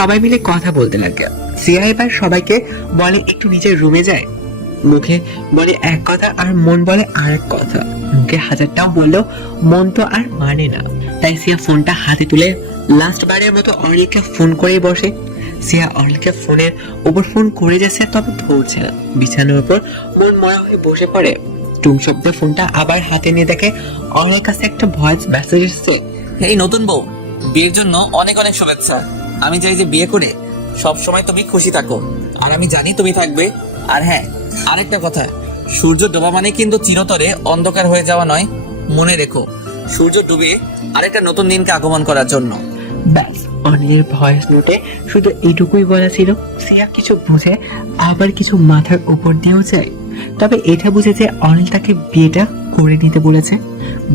সবাই মিলে কথা বলতে লাগে। সিয়া এবার সবাইকে বলে একটু নিজের রুমে যায়। মুখে বলে এক কথা আর মন বলে আরেক কথা। মুখে হাজারটাও বললেও মন তো আর মানে না। তাই সিয়া ফোনটা হাতে তুলে লাস্ট বারের মতো অর্নিলকে ফোন করে বসে। সিয়া অর্নিলকে ফোনের উপর ফোন করে যাচ্ছে, তবে ধরছে না। বিছানার উপর মন মরা হয়ে বসে পড়ে। টুং শব্দে ফোনটা আবার হাতে নিয়ে দেখে অর্নিলের কাছে একটা ভয়েস মেসেজ এসেছে। এই নতুন বউ, বিয়ের জন্য অনেক অনেক শুভেচ্ছা। আমি চাই যে বিয়ে করে সব সময় তুমি খুশি থাকো, আর আমি জানি তুমি থাকবে। আর হ্যাঁ, আরেকটা কথা, সূর্য ডোবা মানে কিন্তু চিরতরে অন্ধকার হয়ে যাওয়া নয়। মনে রেখো, সূর্য ডুবে আরেকটা নতুন দিনকে আগমন করার জন্য। ব্যাস, অনিলের ভয়েস নোটে শুধু এইটুকুই বলা ছিল। সিয়া কিছু বুঝে, আবার কিছু মাথার উপর দিয়েও যায়। তবে এটা বুঝে যে অনিল তাকে বিয়েটা করে নিতে বলেছে।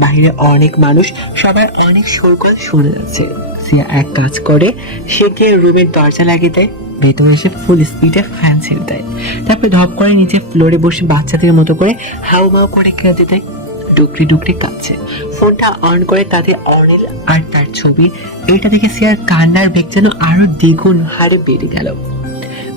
বাইরে অনেক মানুষ, সবার অনেক শোরগোল শোনা যাচ্ছে। সিয়া এক কাজ করে, সে গিয়ে রুমের দরজা লাগিয়ে দেয়। ভেতরে এসে ফুল স্পিডে ফ্যান ছেড়ে দেয়। তারপর ধপ করে নিচে ফ্লোরে বসে বাচ্চাদের মতো করে হাউ মাউ করে কেঁদে দেয়। ডুকরি ডুকরি কাঁদছে। ফোনটা অন করে তাতে অনিল আর তার ছবি। এটা দেখে সিয়ার কান্নার বেগ যেন আরো দ্বিগুণ হারে বেড়ে গেল।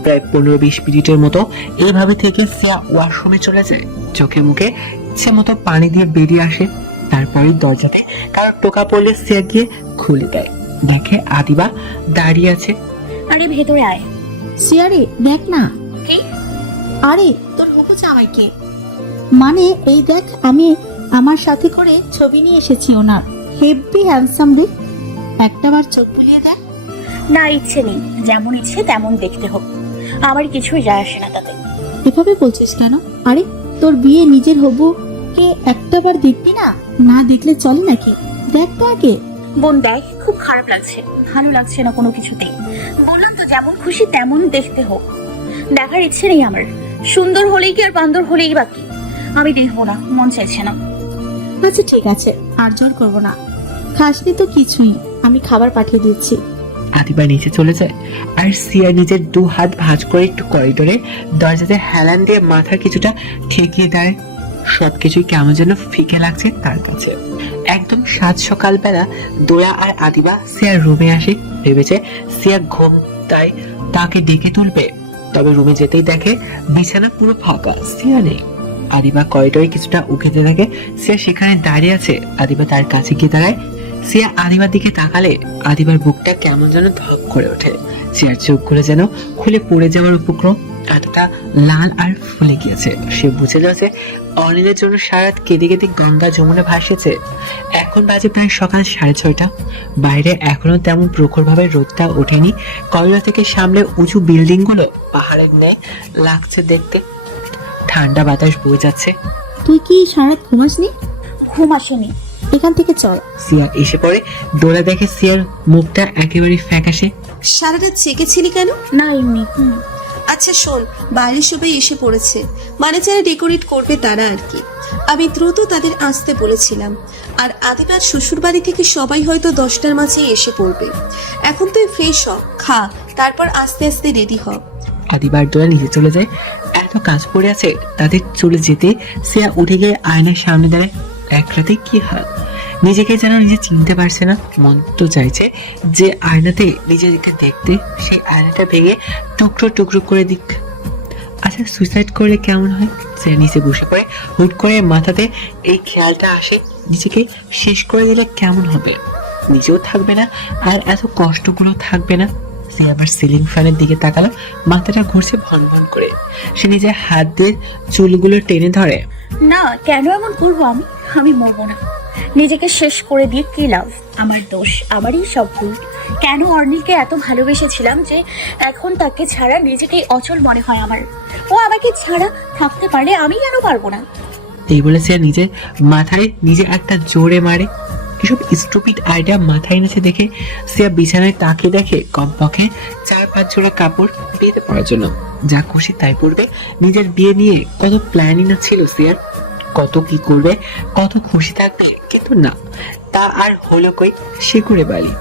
প্রায় 15-20 মিনিটের মতো এইভাবে থেকে সিয়া ওয়াশরুমে চলে যায়। চোখে মুখে ইচ্ছে মতো পানি দিয়ে বেরিয়ে আসে। তারপরে দরজাতে কারো টোকা পড়লে সিয়া গিয়ে খুলে দেয়। দেখে আদিবা দাঁড়িয়ে আছে। আরে ভেতরে আয়। সিয়ারে দেখ না। কি? আরে তোর হুকু জামাইকে, মানে এই দেখ, আমি আমার সাথে করে ছবি নিয়ে এসেছি ওনার। হেভি হ্যান্ডসাম রে, একটাবার চোখ বুলিয়ে দেখ। না, ইচ্ছে নেই, যেমন ইচ্ছে তেমন দেখতে হোক, আমার কিছুই যায় আসে না তাতে। এভাবে বলছিস কেন? আরে তোর বিয়ে নিজের হবুকে একটাবার দেখবি না? না দেখলে চলে নাকি? দেখ তো আগে। বোন দেখ, খুব খারাপ লাগছে, ভালো লাগছে না কোনো কিছুতেই। বললাম তো যেমন খুশি তেমন দেখতে হোক, দেখার ইচ্ছে নেই আমার। সুন্দর হলেই কি আর বান্দর হলেই বাকি, আমি দেখবো না, মন চাইছে না। আচ্ছা ঠিক আছে, আর জোর করবো না। খাসনি তো কিছুই, আমি খাবার পাঠিয়ে দিচ্ছি। আদিবা নিচে চলে যায় আর সিয়া নিজের 2 হাত ভাঁজ করে একটু করিডোরে দরজাতে হেলান দিয়ে মাথা কিছুটা ঠেকিয়ে দেয়। সবকিছুই কেমন যেন ফিকে লাগছে তার কাছে। একদম সাত সকালবেলা দোয়া আর আদিবা সিয়ার রুমে আসে। ভেবেছে সিয়া ঘুম, তাই তাকে ডেকে তুলবে। তবে রুমে যেতেই দেখে বিছানা পুরো ফাঁকা, সিয়া নেই। আদিবা করিডোরে কিছুটা উঠেতে থাকে। সিয়া সেখানে দাঁড়িয়ে আছে। আদিবা তার কাছে গিয়ে দাঁড়ায়। সিয়া আদিবার দিকে তাকালে আদিবার বুকটা কেমন যেন ধক করে ওঠে। সিয়ার চোখগুলো যেন খুলে পড়ে যাওয়ার উপক্রম। এতটা লাল আর ফুলে গিয়েছে। সে বুঝে যাচ্ছে অনিলের জন্য সারাত কেঁদে কেঁদে গঙ্গা যমুনা ভাসেছে। এখন বাজে প্রায় সকাল 6:30। বাইরে এখনো তেমন প্রখরভাবে রোদটা ওঠেনি। করিডোর থেকে সামনে উঁচু বিল্ডিং গুলো পাহাড়ের ন্যায় লাগছে দেখতে। ঠান্ডা বাতাস বয়ে যাচ্ছে। তুই কি সারাত ঘুমাসনি? ঘুম আসেনি। এখান থেকে চল। সিয়া এসে পড়ে। ডোরা দেখে সিয়ার মুখটা একেবারে ফ্যাকাশে। সারা রাত জেগেছিলি কেন? না এমনি। আচ্ছা শোন, বাইরে সবাই এসে পড়েছে, মানে যারা ডেকোরেট করবে তারা আর কি। আমি দ্রুত তাদের আসতে বলেছিলাম। আর আদিবার শ্বশুর বাড়ি থেকে সবাই হয়তো 10টার মাঝেই এসে পড়বে। এখন তুই ফ্রেশ হ, খা, তারপর আস্তে আস্তে রেডি হ। আদিবার ডোরা নিচে চলে যায়। এত কাজ পড়ে আছে তাদের চলে যেতে সিয়া উঠে গিয়ে আয়নার সামনে দাঁড়ায়। এক রাতে কি হয় নিজেকে যেন নিজে চিনতে পারছে না। মন তো চাইছে যে আয়নাতে নিজেকে দেখতে, সেই আয়নাটা ভেঙে টুকরো টুকরো করে দিক। আচ্ছা সুইসাইড করলে কেমন হয়? সে নিচে বসে পড়ে। হুট করে মাথাতে এই খেয়ালটা আসে, নিজেকে শেষ করে দিলে কেমন হবে? নিজেও থাকবে না আর এত কষ্টগুলো থাকবে না। সে আবার সিলিং ফ্যানের দিকে তাকালো। মাথাটা ঘুরছে ভন ভন করে। সে নিজের হাত দিয়ে চুলগুলো টেনে ধরে। না, কেন এমন করবো আমি? আমি মরবো না। নিজেকে শেষ করে দিয়ে কি লাভ? আমার দোষ, আমারই সব ভুল। কেন অর্নিলকে এত ভালোবেসেছিলাম যে এখন তাকে ছাড়া নিজেকেই অচল মনে হয় আমার। ও আমাকে ছাড়া থাকতে পারলে আমি কেন পারবো না? এই বলে সে নিজে মাথায় নিজে একটা জোরে মারে। এসব স্টুপিড আইডিয়া মাথায় এনেছে দেখে সিয়া বিছানায় তাকিয়ে দেখে কমপক্ষে 4-5 জোড়া কাপড় বিয়েতে পরার জন্য। যা খুশি তাই পরবে। নিজের বিয়ে নিয়ে কত প্ল্যানিং না ছিল সিয়ার, কত কি করবে, কত খুশি থাকবে। কিন্তু না, তা আর হলো কই? সে করে বালি।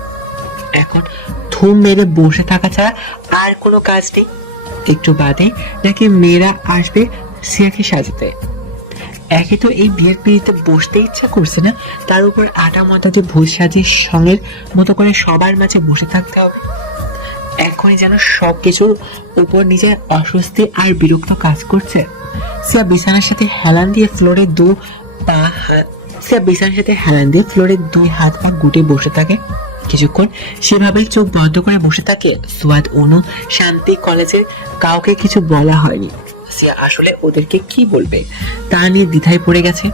এখন থুম মেরে বসে থাকা ছাড়া আর কোনো কাজ নেই। একটু বাদে নাকি মেয়েরা আসবে সিয়াকে সাজাতে। একে তো এই বিয়ের পিড়িতে বসতে ইচ্ছা করছে না, তার উপর আটা মাথাতে ভোজ সাজিয়ে সঙ্গের মতো করে সবার মাঝে বসে থাকতে হবে। এখনই যেন সব কিছুর উপর নিজের অস্বস্তি আর বিরক্ত কাজ করছে। সিয়া বিছানার সাথে হেলান দিয়ে ফ্লোরে দুই হাত পা গুটে বসে থাকে। কিছুক্ষণ সেভাবে চোখ বন্ধ করে বসে থাকে। সুয়াদ, অনু, শান্তি কলেজের কাউকে কিছু বলা হয়নি। সিয়া আসলে ওদেরকে কি বলবে তা নিয়ে দ্বিধায় পড়ে গেছে।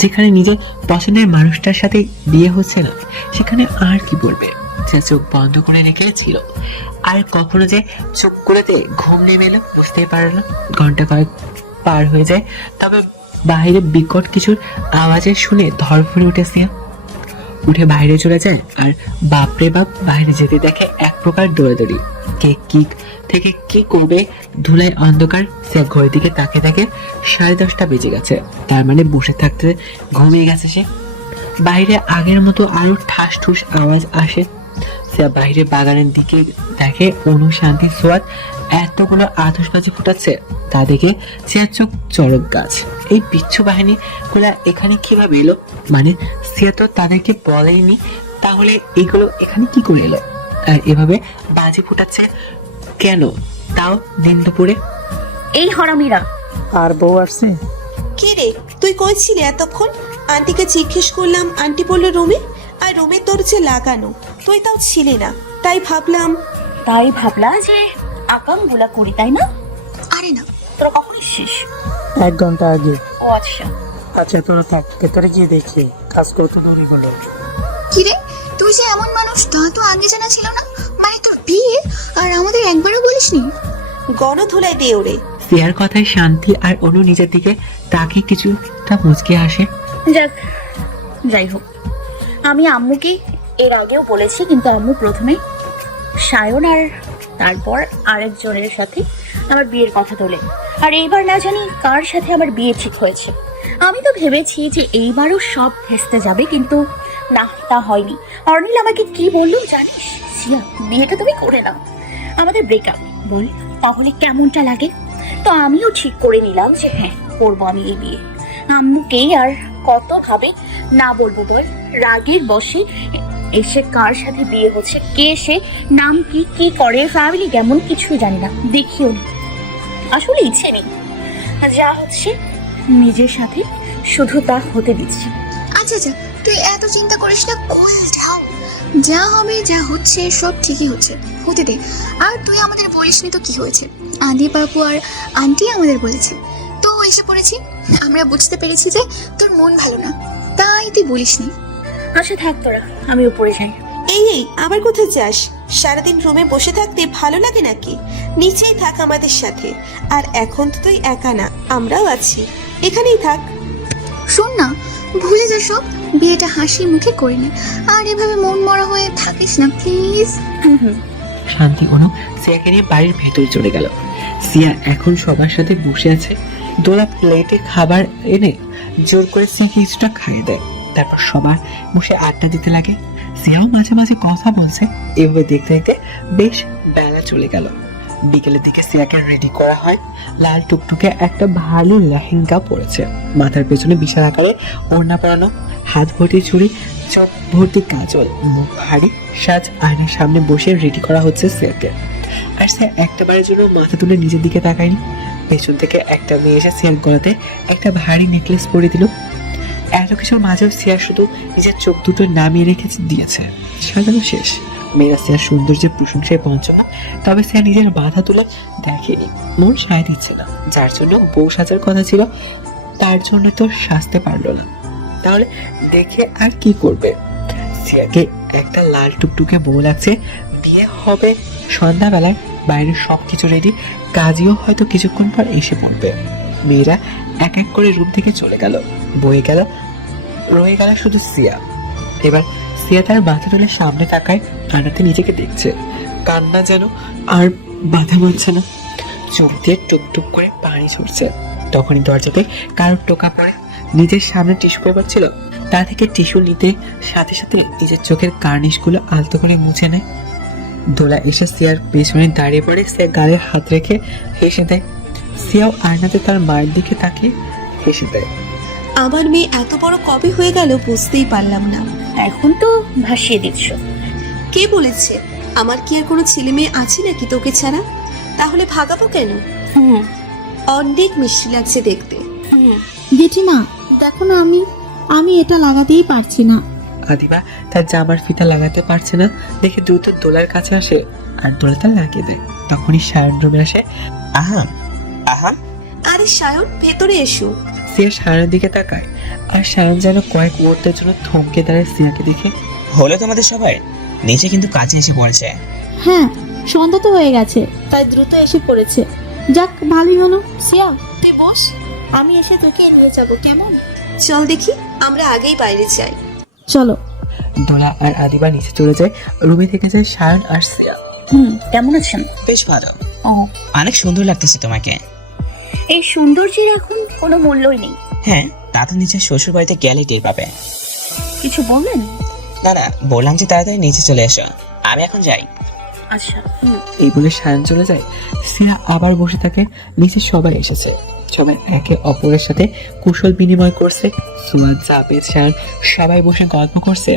যেখানে নিজের পছন্দের মানুষটার সাথে বিয়ে হচ্ছে না, সেখানে আর কি বলবে। সে চোখ বন্ধ করে রেখেছিল, আর কখনো যে চুপ করেতে ঘুম নেমে এলো বুঝতেই পারে না। ঘন্টা কয়েক পার হয়ে যায়, তবে বাইরে বিকট কিছুর আওয়াজে শুনে ধরফড়ে উঠে সিয়া। উঠে বাইরে চলে যায়, আর বাপরে বাপ বাইরে যেতে দেখে এক প্রকার দৌড়াদৌড়ি। কে কি থেকে কি করবে ধুলায় অন্ধকার। সে ঘড়ির দিকে তাকিয়ে থাকে, 10:30 বেজে গেছে। তার মানে বসে থাকতে ঘুমিয়ে গেছে সে। বাইরে আগের মতো আরো ঠাস ঠুস আওয়াজ আসে। সে বাইরে বাগানের দিকে দেখে অনু, শান্তি, সোয়াদ এতগুলো আতশবাজি ফুটাচ্ছে। তা দেখে সে চোখ চড়ক গাছ। এই বিচ্ছু বাহিনী গুলা এখানে কিভাবে এলো? মানে সিয়া তো তাদেরকে বলেনি, তাহলে এগুলো এখানে কি করে এলো? আর এভাবে বাজি ফুটাচ্ছে কেন, তাও দিন দুপুরে? এই হরামিরা। আর বউ আসছে? কে রে, তুই কই ছিলি এতক্ষণ? আন্টিকে জিজ্ঞেস করলাম, আন্টি বলল রুমে, আর রুমের দরজা লাগানো, তুই তাও ছিলি না। তাই ভাবলা যে আকামগুলা করি, তাই না? আরে না, তোরা কখন এসেছিস? 1 ঘন্টা আগে। ও আচ্ছা। আচ্ছা তোরা থাক, ভেতরে গিয়ে দেখি কাজ করতে দৌড়ি গেল। কিরে, তুই যে এমন মানুষ তা তো আগে জানা ছিল না। মানে তোর বিয়ে আর আমাদের একবারও বলিসনি? গণধুলাই দে ওরে। সিয়ার কথায় শান্তি আর অনু নিজের দিকে তাকে কিছুটা মুচকে আসে। যাই হোক, আমি আম্মুকে এর আগেও বলেছি, কিন্তু আম্মু প্রথমে সায়ন আর তারপর আরেকজনের সাথে আমার বিয়ের কথা তোলে। আর এইবার না জানি কার সাথে আমার বিয়ে ঠিক হয়েছে। আমি তো ভেবেছি যে এইবারও সব ভেস্তে যাবে, কিন্তু না, তা হয়নি। অর্নিল আমাকে কি বললো জানিস? সিয়া, বিয়েটা তুমি করে নাও, আমাদের ব্রেকআপ। বল তাহলে কেমনটা লাগে? তো আমিও ঠিক করে নিলাম যে হ্যাঁ, করবো আমি এই বিয়ে। আম্মুকেই আর কত ভাবে না বলবো বল? রাগের বসে এসে কার সাথে বিয়ে হচ্ছে, কে সে, নাম কি, কি করে, ফ্যামিলি কেমন, কিছুই জানি না, দেখিও নি। আসলে ইচ্ছে নেই, যা হচ্ছে নিজের সাথে শুধু তা হতে দিচ্ছি। আচ্ছা আচ্ছা, তুই এত চিন্তা করিস না, কুল ডাউন। যা হবে যা হচ্ছে সব ঠিকই হচ্ছে, হতে দে। আর তুই আমাদের বলিসনি তো কি হয়েছে? আদি বাবু আর আন্টি আমাদের বলেছে, তো এসে পড়েছি। আমরা বুঝতে পেরেছি যে তোর মন ভালো না, তাই তুই বলিসনি। আচ্ছা থাক তোরা, আমি উপরে যাই। এই আবার কোথায় যাস? সারাদিন রুমে বসে থাকতে ভালো লাগে নাকি? নিচেই থাক আমাদের সাথে। আর এখন তো তুই একা না, আমরাও আছি, এখানেই থাক। শোন না, ভুলে যা সব, বিয়েটা হাসি মুখে করে নে। আর এভাবে মন মরা হয়ে থাকিস না প্লিজ। শান্তি অনু সিয়াকে নিয়ে বাড়ির ভেতরে চলে গেল। সিয়া এখন সবার সাথে বসে আছে। দোলা প্লেটে খাবার এনে জোর করে সিয়াকে কিছুটা খাইয়ে দেয়। তারপর সবার বসে আড্ডা দিতে লাগে। সিয়াও মাঝে মাঝে কথা বলছে। এভাবে দেখতে দেখতে বেশ বেলা চলে গেল। বিকেলের দিকে সিয়াকে রেডি করা হয়। লাল টুকটুকে একটা ভালো লেহেঙ্গা পরেছে, মাথার পেছনে বিশাল আকারে ওড়না পরানো, হাত ভর্তি চুড়ি, চোখ ভর্তি কাজল, মুখ ভারী সাজ। আয়নার সামনে বসে রেডি করা হচ্ছে সিয়াকে। আর সে একটা বারের জন্য মাথা তুলে নিজের দিকে তাকায়নি। পেছন থেকে একটা মেয়ে এসে সিয়ার গলাতে একটা ভারী নেকলেস পরে দিল। এত কিছুর মাঝেও সিয়া শুধু নিজের চোখ দুটো নামিয়ে রেখে দিয়েছে। সাজানো শেষ। মেয়েরা সিয়ার সৌন্দর্যের প্রশংসায় পঞ্চমা, তবে সিয়া নিজের বাধা তুলে দেখেনি। মন সায় দিচ্ছে না। যার জন্য বউ সাজার কথা ছিল, তার জন্য তো সাজতে পারলো না। তাহলে দেখে আর কি করবে? সিয়াকে একটা লাল টুকটুকে বউ লাগছে। বিয়ে হবে সন্ধ্যাবেলায়, বাইরে সবকিছু রেডি। কাজীও হয়তো কিছুক্ষণ পর এসে পড়বে। মেয়েরা এক এক করে রুম থেকে চলে গেল। রয়ে গেল শুধু সিয়া। এবার সিয়া তার বাধা তুলে সামনে তাকায়, আয়নাতে নিজেকে দেখছে। কান্না যেন আর বাধা মানছে না, চোখ দিয়ে টুকটুক করে পানি ছুটছে। তখনই দরজাতে কারোর টোকা পড়ে। নিজের সামনে টিস্যু পেপার ছিল, তা থেকে টিস্যু নিতে সাথে সাথে নিজের চোখের কার্নিশগুলো আলতো করে মুছে নেয়। দোলা এসে সিয়ার পেছনে দাঁড়িয়ে পড়ে। সিয়া গালে হাত রেখে হেসে দেয়। সিয়াও আয়নাতে তার মায়ের দিকে তাকিয়ে হেসে দেয়। আমার মেয়ে এত বড় কবে হয়ে গেল বুঝতেই পারলাম না। এখন তো ভাসিয়ে দিচ্ছ। কে বলেছে? আমার কি আর কোনো ছেলে মেয়ে আছে নাকি তোকে ছাড়া? তাহলে ভাগাবো কেন? হুম অনেক মিষ্টি লাগছে দেখতে। হুম জেঠিমা দেখো না, আমি এটা লাগাতেই পারছি না। আদিবা তার জামার ফিতা লাগাতে পারছে না দেখে দ্রুত দোলার কাছে আসে আর দোলাটা লাগিয়ে দেয়। তখনই সায়ন রুমে আসে। আহা আহা, আরে সায়ন, ভেতরে এসো। সিয়া সায়নের দিকে তাকায় আর সায়ন যেন কয়েক মুহূর্তের জন্য থমকে দাঁড়ায় সিয়াকে দেখে। হলো তোমাদের সবাই? নিচে কিন্তু কাজে এসে পড়েছে। হ্যাঁ, সন্ধ্যা তো হয়ে গেছে, তাই দ্রুত এসে পড়েছে। যাক, ভালোই হলো। সিয়া তুই বস, আমি এসে তোকে নিয়ে যাবো, কেমন? চল দেখি, আমরা আগেই বাইরে যাই। চলো। দোলা আর আদিবা নিচে চলে যায়। রুমে থেকে যায় সায়ন আর সিয়া। কেমন আছেন? বেশ ভালো, ও, অনেক সুন্দর লাগতেছে তোমাকে। এই সৌন্দর্যের এখন কোনো মূল্যই নেই। হ্যাঁ, তা তো নিচে শ্বশুর বাড়িতে গেলে টের পাবে। কিছু বললেন? না না, বললাম যে তাড়াতাড়ি নিচে চলে এসো, আমি এখন যাই। আচ্ছা। এই বলে সায়ন চলে যায়। সিয়া আবার বসে থাকে। নিচে সবাই এসেছে। সবাই একে অপরের সাথে কুশল বিনিময় করছে। সুয়াদ, জাবেদ, সায়ন সবাই বসে গল্প করছে।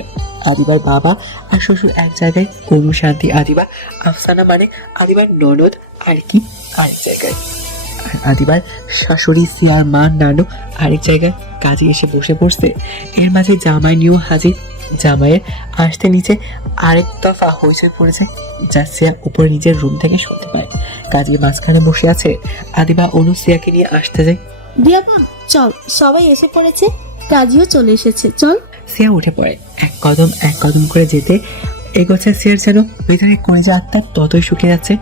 আদিবার বাবা আর শ্বশুর এক জায়গায়, অনু, শান্তি, আদিবা, আফসানা মানে আদিবার ননদ আর কি আরেক জায়গায়, আর আদিবার শাশুড়ি, সিয়ার মা, নানু আরেক জায়গায় কাজে এসে বসে পড়ছে। এর মাঝে জামাই নিয়েও হাজির। জামাইয়ের আসতে নিচে আরেক দফা হইচই পড়েছে, যা সিয়া উপরে নিজের রুম থেকে শুনতে পায়। কাজী মাঝখানে বসে আছে। আদিবা অনু সিয়াকে নিয়ে আসতে যায়। দিয়াবা চল, সবাই এসে পড়েছে, কাজীও চলে এসেছে, চল। সিয়া উঠে পড়ে। এক কদম করে যেতে এগোচ্ছে। সিয়ার যেন ভিতরে কলিজা আত্মা ততই শুকিয়ে যাচ্ছে।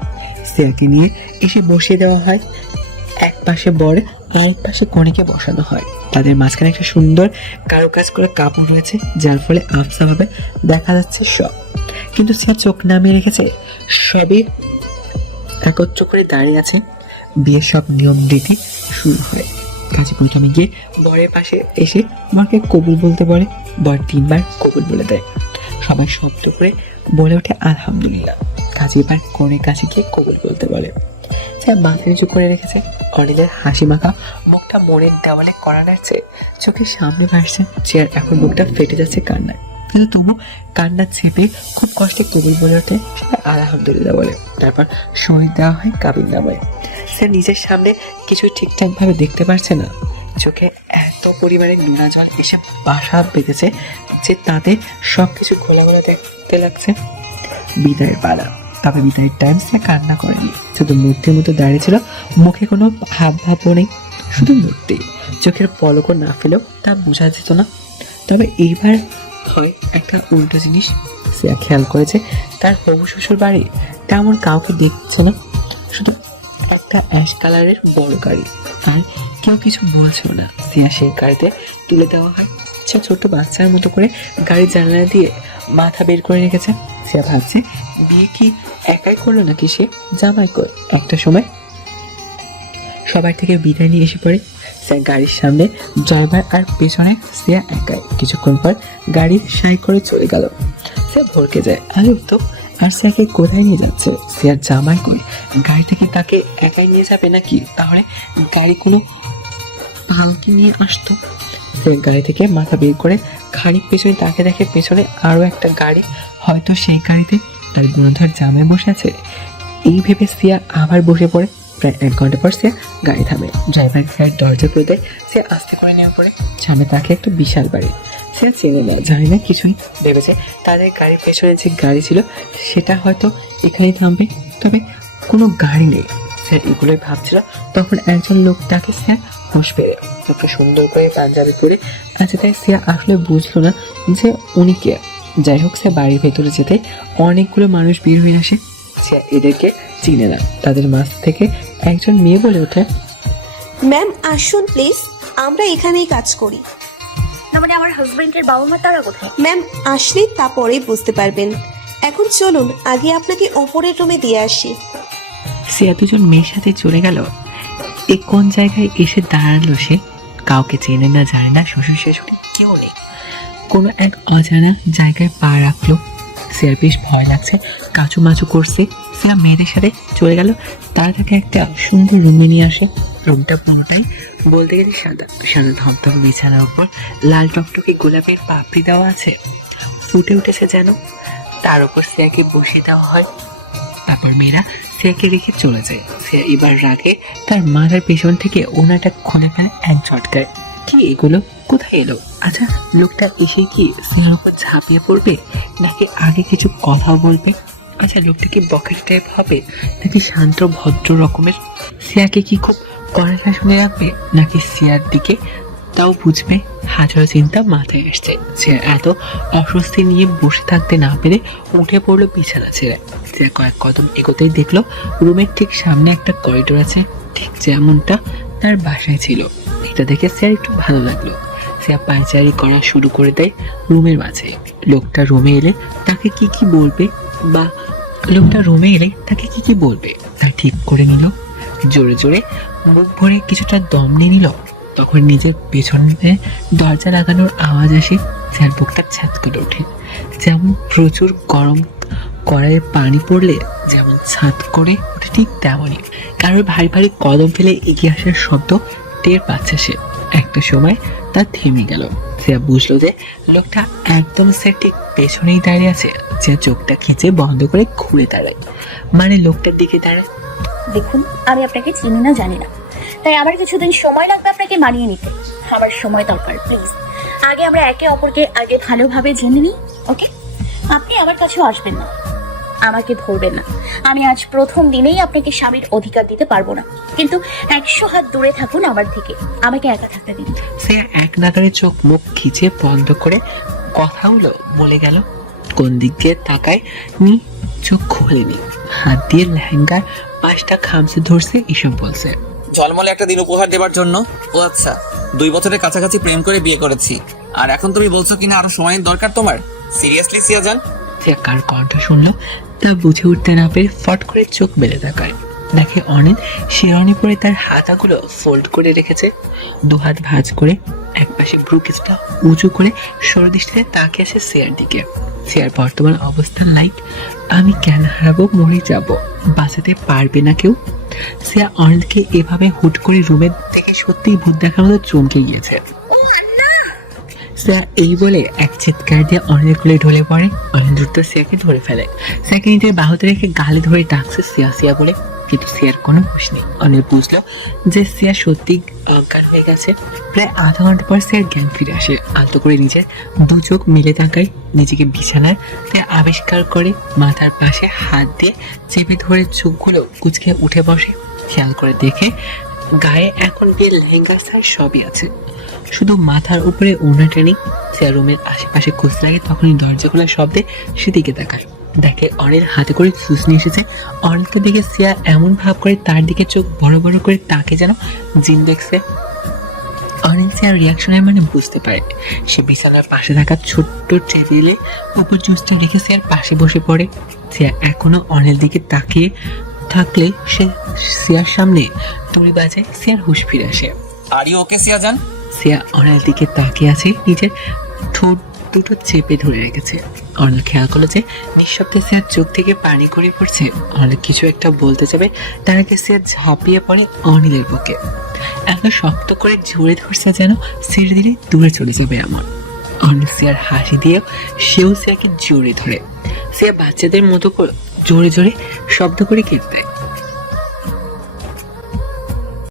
সিয়াকে নিয়ে এসে বসিয়ে দেওয়া হয়। এক পাশে বর, আরেক পাশে কনেকে বসানো হয়। তাদের মাঝখানে একটা সুন্দর কারুকাজ করে কাপড় রয়েছে, যার ফলে আফসা ভাবে দেখা যাচ্ছে সব। কিন্তু সিয়া চোখ নামিয়ে রেখেছে। সবই একত্র করে দাঁড়িয়ে আছে। বিয়ের সব নিয়ম রীতি শুরু হয়। কাজে প্রথমে গিয়ে বরের পাশে এসে বরকে কবুল বলতে বলে। বর 3 বার কবুল বলে দেয়। সবাই শব্দ করে বলে ওঠে আলহামদুলিল্লাহ। কাজে এবার কনের কাছে গিয়ে কবুল বলতে বলে। সে মাথা নিচু করে রেখেছে। অনিলের হাসি মাখা মুখটা মনের দেওয়ালে করা নাড়ছে, চোখের সামনে ভাসছে। চেয়ার এখন মুখটা ফেটে যাচ্ছে কান্নায়, কিন্তু তবু কান্না চেপে খুব কষ্টে কবুল বলে ওঠে। সবাই আলহামদুলিল্লাহ বলে। তারপর শহীদ দেওয়া হয় কাবিন নামায়। সে নিজের সামনে কিছু ঠিকঠাক ভাবে দেখতে পারছে না। চোখে এত পরিমাণে নোনা জল এসে বাসা বেঁধেছে যে তাতে সবকিছু খোলা দেখতে লাগছে। বিদায়ের পালা। তবে বিদায়ের টাইম সে কান্না করেনি, শুধু মূর্তির মতো দাঁড়িয়ে ছিল। মুখে কোনো হাব ভাবও নেই, শুধু মূর্তি। চোখের পলকও না ফেলেও তা বোঝা যেত না। তবে এইবার হয় একটা উল্টো জিনিস। সে খেয়াল করেছে তার হবু শ্বশুর বাড়ি তেমন কাউকে দেখছে না, শুধু একটা অ্যাশ কালারের বড় গাড়ি, আর কেউ কিছু বলছেও না। সিয়া সেই গাড়িতে তুলে দেওয়া হয়। সে ছোট বাচ্চার মতো করে গাড়ির জানালা দিয়ে মাথা বের করে রেখেছে। সিয়া ভাবছে বিয়ে কি একাই করলো নাকি সে? জামাই কই? একটা সময় সবার থেকে বিদায় নিয়ে এসে পড়ে। সে গাড়ির সামনে ড্রাইভার আর পেছনে সিয়া একাই। কিছুক্ষণ পর গাড়ি সাই করে চলে গেল। সে ভরকে যায়, আরে তো আর সিয়াকে কোথায় নিয়ে যাচ্ছে? সিয়ার জামাই কই? গাড়ি থেকে তাকে একাই নিয়ে যাবে নাকি? তাহলে গাড়ি কোনো পালকি নিয়ে আসতো। সে গাড়ি থেকে মাথা বের করে খানিক পেছনে তাকে দেখে পেছনে আরো একটা গাড়ি, হয়তো সেই গাড়িতে তার গুণধর জামাই বসে আছে। এই ভেবে সিয়া আবার বসে পড়ে। প্রায় 1 ঘন্টা পর সিয়া গাড়ি থামে। ড্রাইভার গাড়ির দরজা খুলে দেয়। সিয়া আস্তে করে নেমে পড়ে। সামনে তাকে একটা বিশাল বাড়ি। সিয়া চেনে না, জানে না কিছুই। ভেবেছে তাদের গাড়ির পেছনে যে গাড়ি ছিল সেটা হয়তো এখানেই থামবে, তবে কোনো গাড়ি নেই। সিয়া এগুলোই ভাবছিল, তখন একজন লোক তাকে সিয়া হুঁশ পেরে। লোকটা সুন্দর করে পাঞ্জাবি পরে আছে, তাই সিয়া আসলে বুঝলো না যে উনি কে। যাই হোক, সে বাড়ির ভেতরে যেতে অনেকগুলো মানুষ বের হয়ে আসে। সে এদেরকে চিনে না। তাদের মাঝ থেকে একজন মেয়ে বলে ওঠে, ম্যাম আসুন প্লিজ, আমরা এখানেই কাজ করি। না মানে আমার হাজবেন্ডের বাবা মা তারা কোথায়? ম্যাম আসলে তা পরেই বুঝতে পারবেন। এখন চলুন আগে আপনাকে ওপরের রুমে দিয়ে আসি। সিয়া দুজন মেয়ের সাথে চলে গেল। এ কোন জায়গায় এসে দাঁড়ালো সে? কাউকে চেনে না, জানে না, শ্বশুর শাশুড়ি কেউ নেই। কোনো এক অজানা জায়গায় পা রাখলো। সিয়ার বেশ ভয় লাগছে, কাচু মাচু করছে। সিয়া মেয়েদের সাথে চলে গেল। তারা তাকে একটা সুন্দর রুমে নিয়ে আসে। রুমটা পুরোটাই বলতে গেলে সাদা সাদা ধপধপ বিছানার উপর লাল টকটকে গোলাপের পাপড়ি দেওয়া আছে। ফুটে উঠেছে যেন তার উপর সিয়াকে বসিয়ে দেওয়া হয়। তারপর মেয়েরা সিয়াকে রেখে চলে যায়। সিয়া এবার রাগে তার মাথার পেছন থেকে ওনাটা খুলে ফেলে এক ঝটকায়। কি এগুলো, কোথায় এলো? আচ্ছা, লোকটা এসে কি সিয়ার উপর ঝাঁপিয়ে পড়বে, নাকি আগে কিছু কথা বলবে? আচ্ছা, লোকটা কি বকেট টাইপ হবে, নাকি শান্ত ভদ্র রকমের? সিয়াকে কি খুব কড়া শুনে রাখবে, নাকি সিয়ার দিকে তাও বুঝবে? হাজারো চিন্তা মাথায় আসছে। সে এত অস্বস্তি নিয়ে বসে থাকতে না পেরে উঠে পড়লো বিছানা ছেড়ে। সে কয়েক কদম এগোতেই দেখলো রুমের ঠিক সামনে একটা করিডোর আছে, ঠিক যেমনটা তার বাসায় ছিল। এটা দেখে স্যার একটু ভালো লাগলো। সে পায়চারি করা শুরু করে দেয় রুমের মাঝে। লোকটা রুমে এলে তাকে কি বলবে তা ঠিক করে নিল। জোরে জোরে মুখ ভরে কিছুটা দম নিয়ে নিল। তখন নিজের পেছনে দরজা লাগানোর আওয়াজ আসে। স্যার বুকটা ছ্যাঁত করে ওঠে, যেমন প্রচুর গরম কড়াইয়ে পানি পড়লে যেমন ছাদ করে ওঠে, ঠিক তেমনই কারোর ভারী ভারী কদম ফেলে এগিয়ে আসার শব্দ টের পাচ্ছে সে। একটা সময় তা থেমে গেল। সে বুঝলো যে লোকটা একদম সে ঠিক পেছনেই দাঁড়িয়ে আছে। সে চোখটা খিচে বন্ধ করে ঘুরে দাঁড়ায়, মানে লোকটার দিকে দাঁড়ায়। দেখুন, আমি আপনাকে চিনি না, জানি না, তাই আমার কিছুদিন সময় লাগবে আপনাকে মানিয়ে নিতে। আমার সময় দরকার, প্লিজ। আগে আমরা একে অপরকে আগে ভালোভাবে জেনে নিই, ওকে? আপনি আমার কাছেও আসবেন না, আমাকে ধরবেন না। আমি আজ প্রথম দিনেই আপনাকে স্বামীর অধিকার দিতে পারবো না, কিন্তু 100 হাত দূরে থাকুন আমার থেকে, আমাকে একা থাকতে দিন। সে এক নাগারে চোখ মুখ খিচে বন্ধ করে কথাগুলো বলে গেল। কোন দিক দিয়ে তাকায় নি, চোখ খুলেনি, হাত দিয়ে লেহেঙ্গার পাশটা খামচে ধরছে, এসব বলছে। ঝলমলে একটা দিন উপহার দেবার জন্য। ও আচ্ছা, 2 বছরের কাছাকাছি প্রেম করে বিয়ে করেছি, আর এখন তুমি বলছো কিনা আরো সময়ের দরকার তোমার? সিরিয়াসলি সিয়াজান? সে কার কণ্ঠ শুনলো তা বুঝে উঠতে না পেরে ফট করে চোখ মেলে তাকায়। দেখে অনিল শেরওয়ানি পরে তার হাতাগুলো ফোল্ড করে রেখেছে, দুহাত ভাঁজ করে একপাশে ব্রুকেসটা উঁচু করে সরদৃষ্টিতে তাকিয়ে আছে সিয়ার দিকে। সিয়ার বর্তমান অবস্থান লাইক, আমি কেন হারাবো, মরে যাব, বাঁচাতে পারবে না কেউ। সিয়া অনিলকে এভাবে হুট করে রুমের থেকে সত্যিই ভূত দেখার মতো চমকে গিয়েছে। সিয়া এই বলে এক চিৎকার দিয়ে অনিলের কোলে ঢলে পড়ে। অনিল দ্রুত সিয়াকে ধরে ফেলে। সিয়াকে নিজের বাহুতে রেখে গালে ধরে ডাকছে সিয়া সিয়া বলে, কিন্তু সিয়ার কোনো হুঁশ নেই। অনিল বুঝলো যে সিয়া সত্যি অজ্ঞান হয়ে গেছে। প্রায় আধা ঘন্টা পর সিয়ার জ্ঞান ফিরে আসে। আলতো করে নিজের 2 চোখ মিলে তাকায়, নিজেকে বিছানায় আবিষ্কার করে মাথার পাশে হাত দিয়ে চেপে ধরে চোখগুলো কুচকে উঠে বসে। খেয়াল করে দেখে গায়ে এখন বিয়ের লেহেঙ্গা সাইজ সবই আছে, শুধু মাথার উপরে ওড়নাটা নেই। সে রুমের আশেপাশে খোঁজ লাগে, তখনই দরজা খোলার শব্দে সেদিকে তাকায়। দেখে অনিল হাতে করে জুস নিয়ে এসেছে। অনিলকে দেখে সিয়া এমন ভাব করে তার দিকে চোখ বড় বড় করে তাকে যেন জিন দেখছে। অনিল সিয়ার রিয়াকশনের মানে বুঝতে পারে। সে বিছানার পাশে থাকা ছোট্ট টেবিলে উপর জুসটা রেখে সিয়ার পাশে বসে পড়ে। সিয়া এখনো অনিল দিকে তাকিয়ে থাকলে সে সিয়ার সামনে তুড়ি বাজায়। সিয়ার হুঁশ ফিরে আসে। Are you okay সিয়াজান? সিয়া অনিল দিকে তাকিয়ে আছে, নিজের ঠোঁট দুটো চেপে ধরে রেখেছে। অনিল খেয়াল করলো যে নিঃশব্দে সিয়ার চোখ থেকে পানি গড়িয়ে পড়ছে। অনিল কিছু একটা বলতে যাবে, তার আগে সিয়া ঝাঁপিয়ে পড়ে অনিলের বুকে। এত শক্ত করে জোরে ধরছে যেন ছেড়ে দিলে দূরে চলে যাবে এমন। অনিল সিয়ার হাসি দিয়েও সেও সিয়াকে জোরে ধরে। সিয়া বাচ্চাদের মতো করে জোরে জোরে শব্দ করে কেঁদে দেয়।